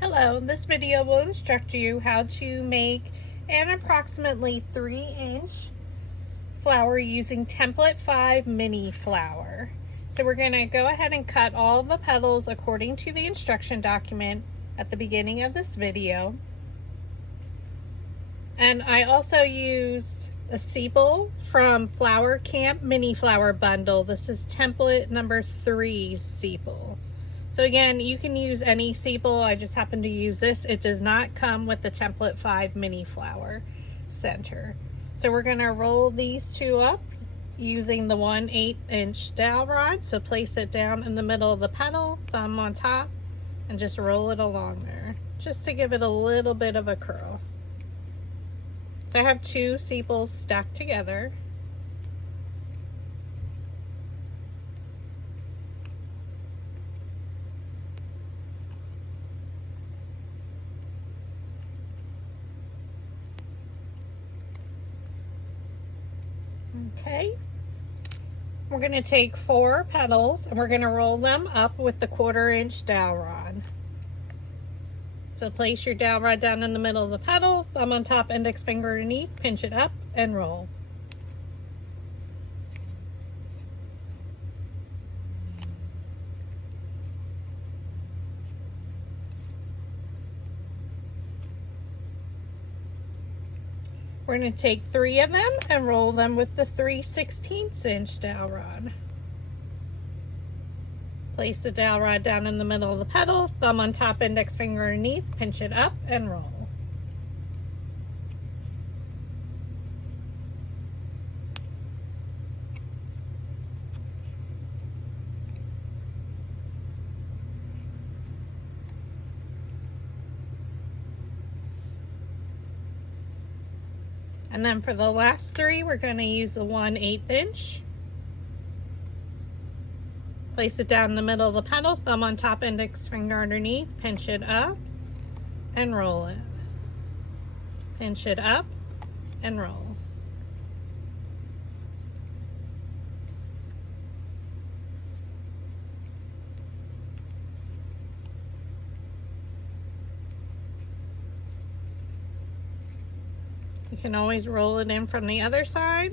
Hello, this video will instruct you how to make an approximately 3-inch flower using template 5 mini flower. So we're going to go ahead and cut all the petals according to the instruction document at the beginning of this video. And I also used a sepal from Flower Camp Mini Flower Bundle. This is template number 3 sepal. So again, you can use any sepal. I just happen to use this. It does not come with the template 5 mini flower center. So we're going to roll these two up using the 1/8" dowel rod. So place it down in the middle of the petal, thumb on top, and just roll it along there, just to give it a little bit of a curl. So I have 2 sepals stacked together. Okay, we're going to take 4 petals and we're going to roll them up with the 1/4" dowel rod. So place your dowel rod down in the middle of the petal, thumb on top, index finger underneath, pinch it up and roll. We're going to take 3 of them and roll them with the 3/16" dowel rod. Place the dowel rod down in the middle of the petal, thumb on top, index finger underneath, pinch it up and roll. And then for the last 3, we're going to use the 1/8". Place it down in the middle of the petal, thumb on top, index finger underneath, pinch it up and roll it. Pinch it up and roll. You can always roll it in from the other side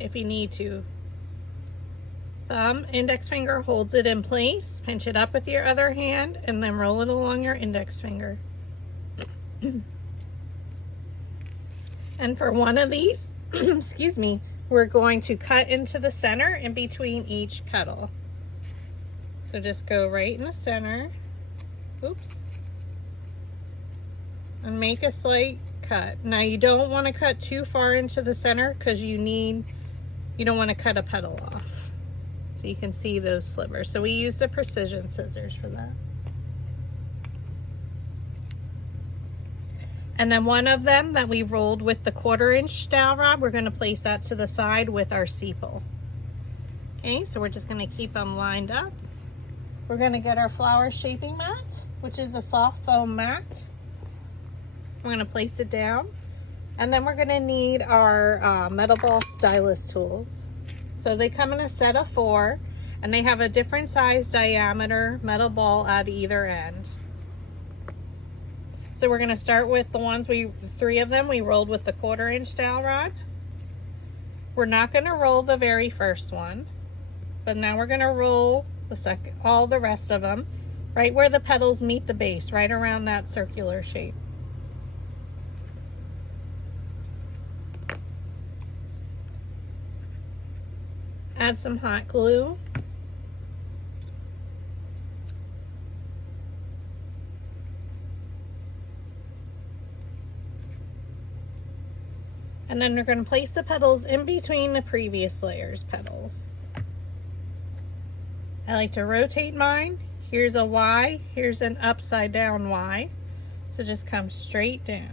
if you need to. Thumb, index finger holds it in place. Pinch it up with your other hand and then roll it along your index finger. And for one of these, excuse me, we're going to cut into the center in between each petal. So just go right in the center. Oops. And make a slight cut. Now you don't want to cut too far into the center because you don't want to cut a petal off. So you can see those slivers. So we use the precision scissors for that. And then one of them that we rolled with the 1/4" dowel rod, we're going to place that to the side with our sepal. Okay, so we're just going to keep them lined up. We're going to get our flower shaping mat, which is a soft foam mat. We're going to place it down, and then we're going to need our metal ball stylus tools. So they come in a set of 4, and they have a different size diameter metal ball at either end. So we're going to start with the ones 3 of them we rolled with the 1/4" dowel rod. We're not going to roll the very first one, but now we're going to roll all the rest of them right where the petals meet the base, right around that circular shape. Add some hot glue. And then we're going to place the petals in between the previous layer's petals. I like to rotate mine. Here's a Y, here's an upside down Y. So just come straight down.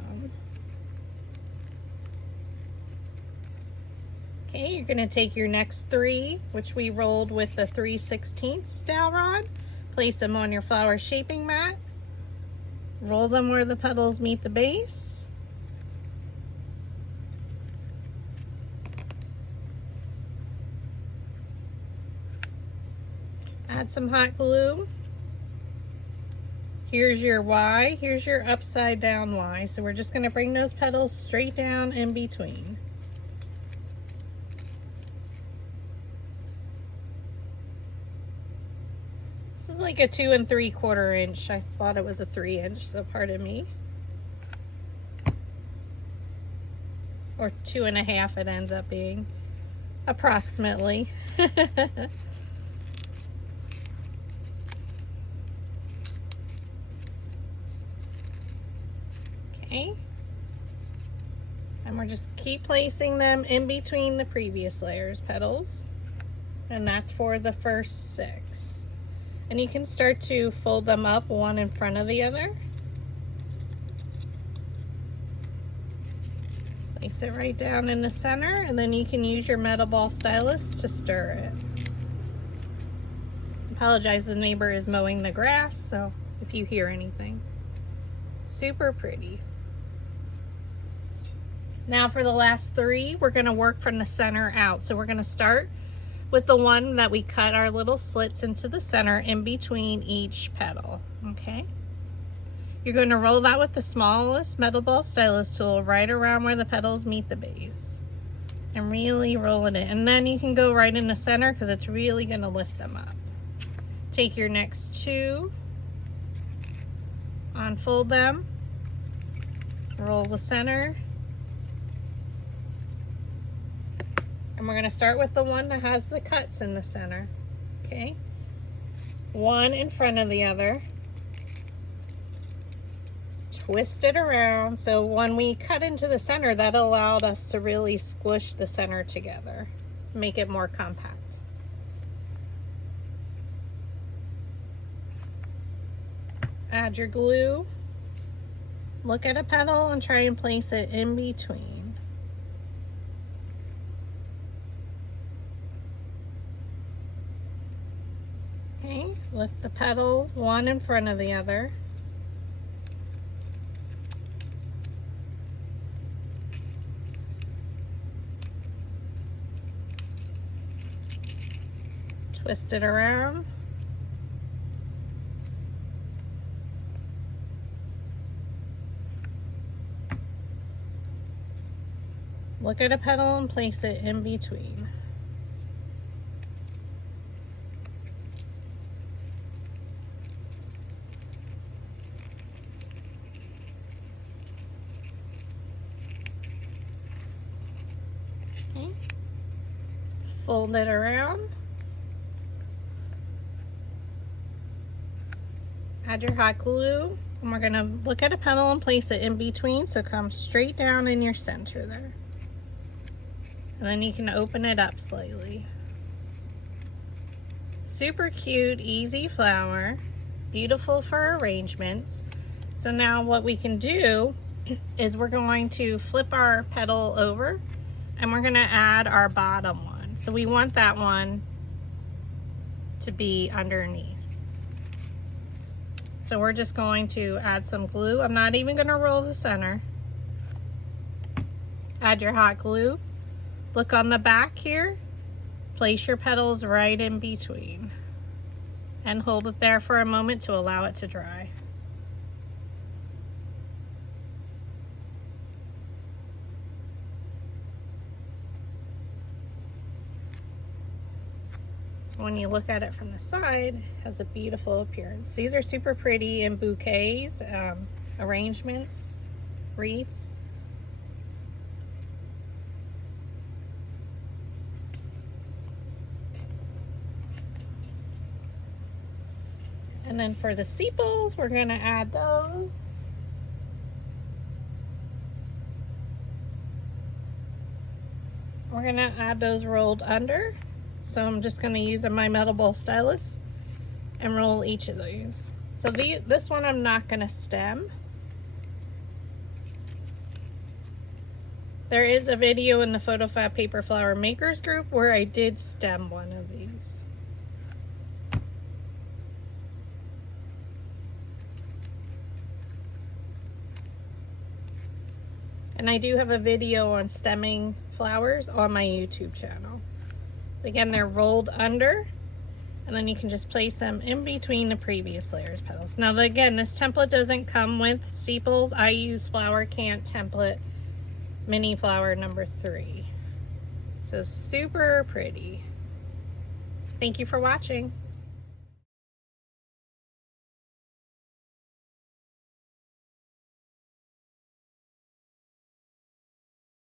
Okay, you're going to take your next 3, which we rolled with the 3/16" dowel rod, place them on your flower shaping mat, roll them where the petals meet the base, add some hot glue, Here's your Y, here's your upside down Y. So we're just gonna bring those petals straight down in between. This is like a 2 3/4 inch. I thought it was a 3 inch, so pardon me. Or 2 1/2 it ends up being, approximately. Okay. And we're just keep placing them in between the previous layers petals. And that's for the first 6. And you can start to fold them up one in front of the other. Place it right down in the center, and then you can use your metal ball stylus to stir it. Apologize, the neighbor is mowing the grass, so if you hear anything. Super pretty. Now for the last 3, we're going to work from the center out. So we're going to start with the one that we cut our little slits into the center in between each petal, okay? You're going to roll that with the smallest metal ball stylus tool right around where the petals meet the base. And really roll it in. And then you can go right in the center because it's really going to lift them up. Take your next 2, unfold them, roll the center. And we're going to start with the one that has the cuts in the center, okay? One in front of the other. Twist it around. So when we cut into the center, that allowed us to really squish the center together, make it more compact. Add your glue. Look at a petal and try and place it in between. Okay, lift the petals one in front of the other. Twist it around. Look at a petal and place it in between. Okay. Fold it around. Add your hot glue, and we're going to look at a petal and place it in between, so come straight down in your center there. And then you can open it up slightly. Super cute, easy flower, beautiful for arrangements. So now what we can do is we're going to flip our petal over, and we're going to add our bottom one. So we want that one to be underneath. So we're just going to add some glue. I'm not even going to roll the center. Add your hot glue. Look on the back here. Place your petals right in between. And hold it there for a moment to allow it to dry. When you look at it from the side, it has a beautiful appearance. These are super pretty in bouquets, arrangements, wreaths. And then for the sepals, we're going to add those. We're going to add those rolled under. So I'm just going to use my metal ball stylus and roll each of these. So this one I'm not going to stem. There is a video in the PhotoFab Paper Flower Makers group where I did stem one of these. And I do have a video on stemming flowers on my YouTube channel. So again, they're rolled under, And then you can just place them in between the previous layers petals. Now again, this template doesn't come with sepals. I use Flower Camp template mini flower number 3. So super pretty. Thank you for watching.